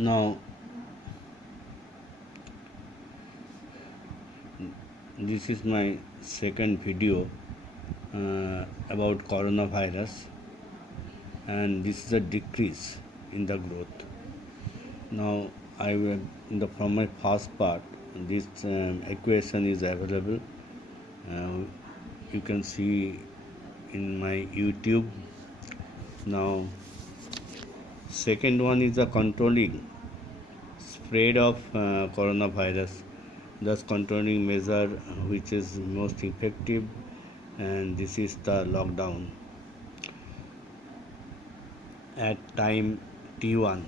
Now this is my second video about coronavirus, and this is a decrease in the growth. Now I will from my first part, this equation is available. You can see in my YouTube. Now second one is the controlling spread of coronavirus, thus controlling measure which is most effective, and this is the lockdown at time T1.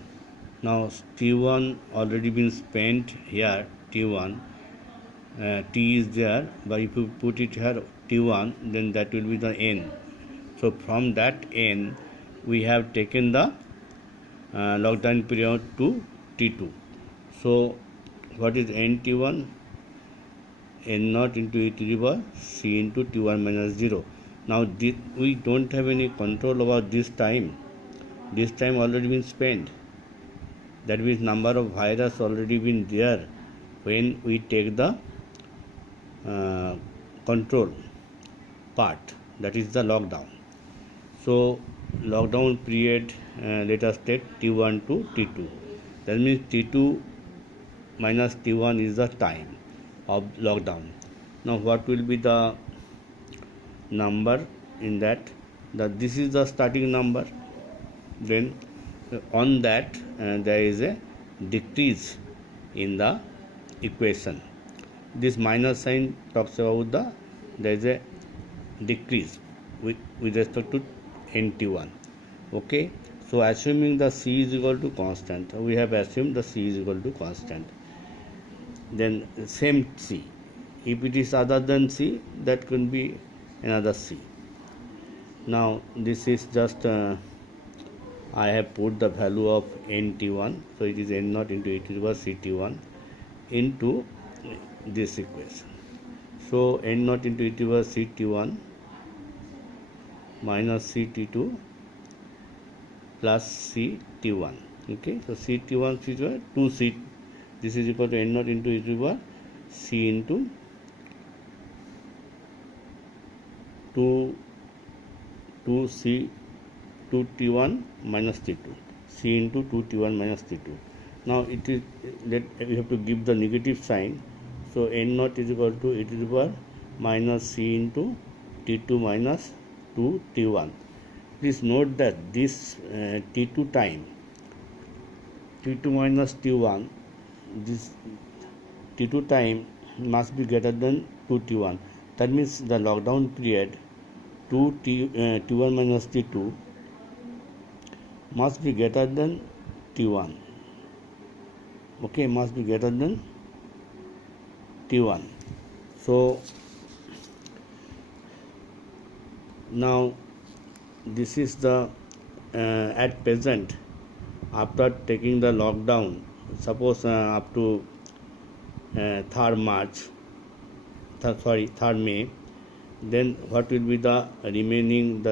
Now T1 already been spent here, T1 T is there, but if you put it here T1, then that will be the N. So from that N we have taken the lockdown period to T2. So what is NT1? N0 into e to the power c into T1 minus 0. Now we don't have any control about this time. This time already been spent. That means number of virus already been there when we take the control part, that is the lockdown. So lockdown period, let us take T1 to T2. That means T2 minus T1 is the time of lockdown. Now what will be the number in that? This is the starting number. Then on that there is a decrease in the equation. This minus sign talks about there is a decrease with respect to NT1. Okay, so assuming the C is equal to constant, we have assumed the C is equal to constant. Then same C, if it is other than C, that could be another C. Now this is just I have put the value of NT1, so it is N0 into e to the power CT1 into this equation. So N0 into e to the power CT1 minus CT2 plus CT1. Okay, so CT1 is 2C. This is equal to N0 into e to the power C into 2C 2T1 minus T2, C into 2T1 minus T2. Now it is, we have to give the negative sign. So N0 is equal to e to the power minus C into T2 minus 2T1. Please note that this T2 time, T2 minus T1, this T2 time must be greater than 2T1. That means the lockdown period T1 minus T2 must be greater than T1. Okay, must be greater than T1. So now this is the at present, after taking the lockdown, suppose up to 3rd May, then what will be the remaining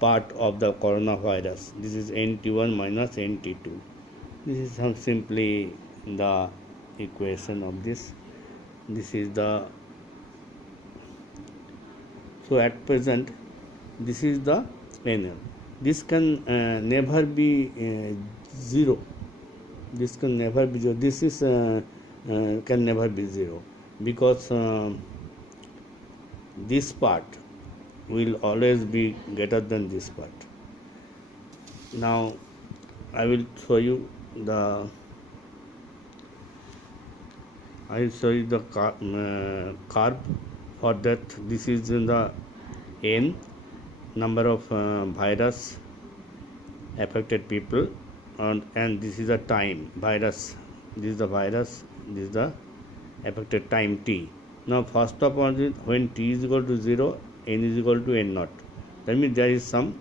part of the coronavirus? This is NT1 minus NT2. This is simply the equation of this. This is the, so at present this is the NL. This can never be 0. This can never be 0. This is can never be 0, because this part will always be greater than this part. Now I will show you the curve for that. This is in the N, number of virus affected people, and this is the time virus. This is the virus, this is the affected time T. Now first of all, when T is equal to 0, N is equal to N0. That means there is some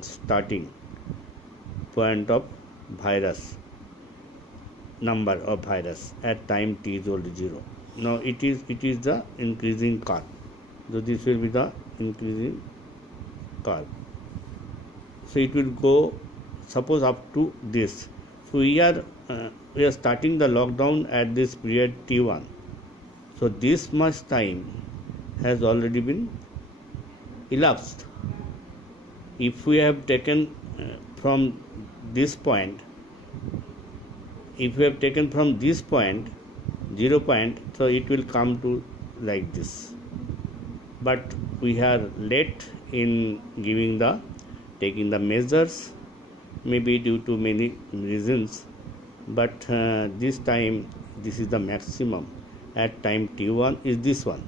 starting point of virus, number of virus at time T is equal to 0. Now it is the increasing curve. So this will be the increasing curve. So it will go, suppose up to this. So we are starting the lockdown at this period T1. So this much time has already been elapsed. If we have taken from this point, if we have taken from this point 0 point, so it will come to like this. But we are late in taking the measures, maybe due to many reasons, but this time this is the maximum at time T1 is this one.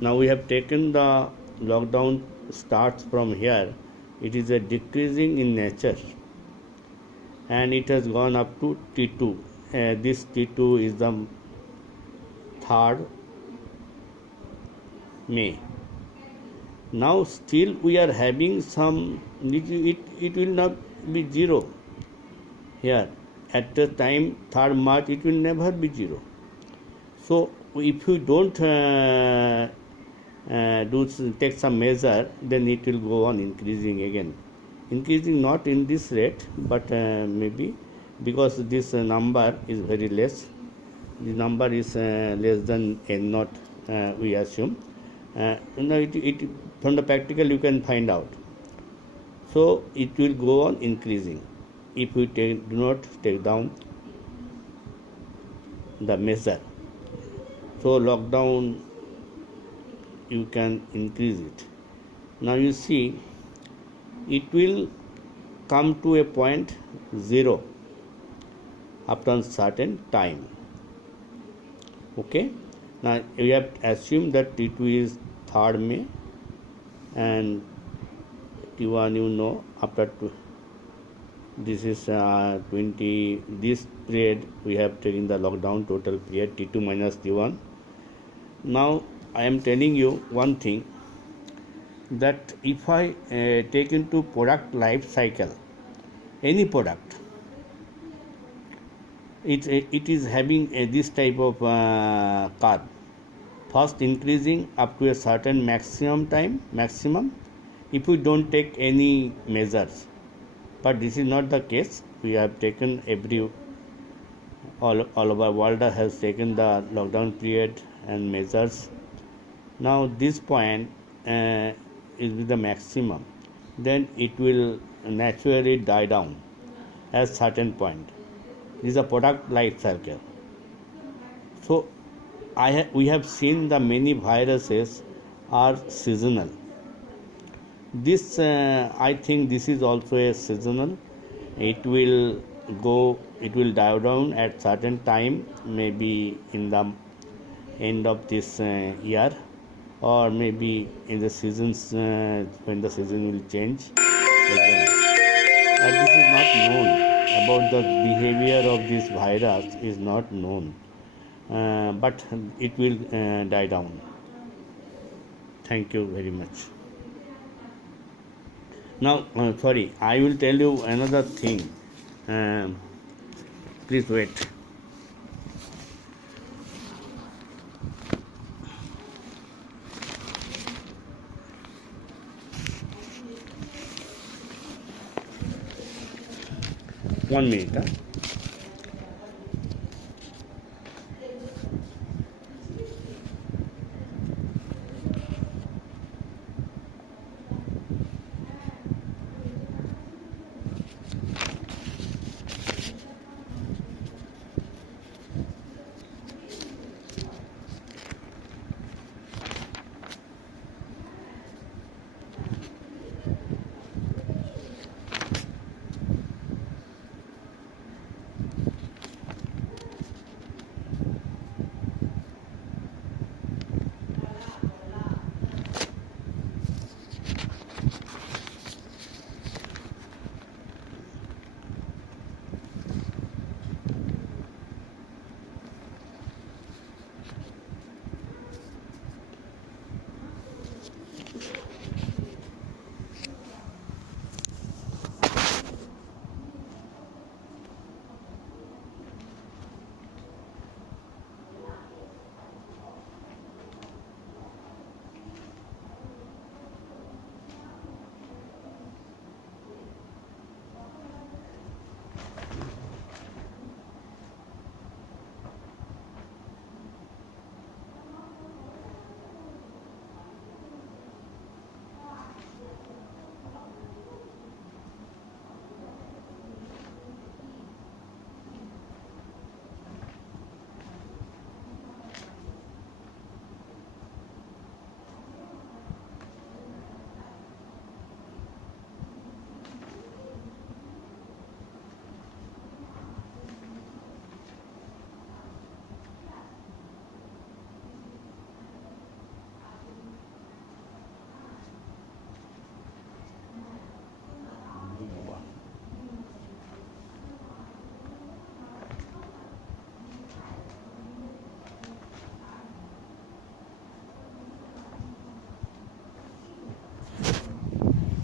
Now we have taken the lockdown starts from here. It is a decreasing in nature and it has gone up to T2. This T2 is the 3rd May. Now still we are having some, it will not be 0 here. At the time 3rd March it will never be 0. So if you don't take some measure, then it will go on increasing again. Increasing not in this rate, but maybe because this number is very less. The number is less than n naught, we assume. It from the practical you can find out. So it will go on increasing if we do not take down the measure. So lockdown, you can increase it. Now you see, it will come to a point 0 after a certain time. Okay. Now we have assumed that T2 is 3rd May and T1 you know after this is 20, this period we have taken the lockdown total period T2 minus T1. Now I am telling you one thing, that if I take into product life cycle, any product, it is having this type of curve, first increasing up to a certain maximum if we don't take any measures. But this is not the case. We have taken all over world has taken the lockdown period and measures. Now this point is the maximum, then it will naturally die down at certain point. This is a product life cycle. So we have seen the many viruses are seasonal. This I think this is also a seasonal. It will die down at certain time, maybe in the end of this year, or maybe in the seasons when the season will change again. But this is not known about the behavior of this virus is not known, but it will die down. Thank you very much. Now, sorry, I will tell you another thing. Please wait. One minute.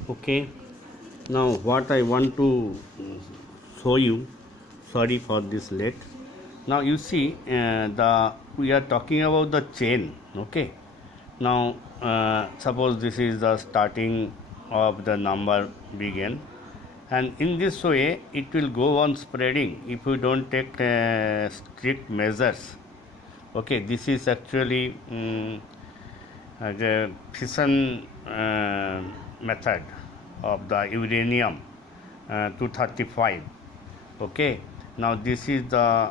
Okay, now what I want to show you, sorry for this late. Now you see, the we are talking about the chain. Okay, now suppose this is the starting of the number begin, and in this way it will go on spreading if you don't take strict measures. Okay, this is actually the fission method of the uranium 235. Okay, now this is the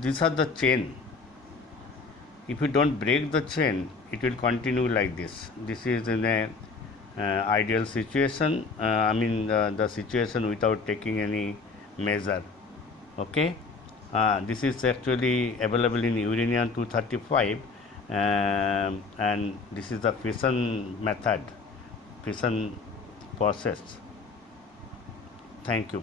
these are the chain. If you don't break the chain, it will continue like this is in a ideal situation, I mean the situation without taking any measure. Okay, this is actually available in uranium 235, and this is the fission method, fission process. Thank you.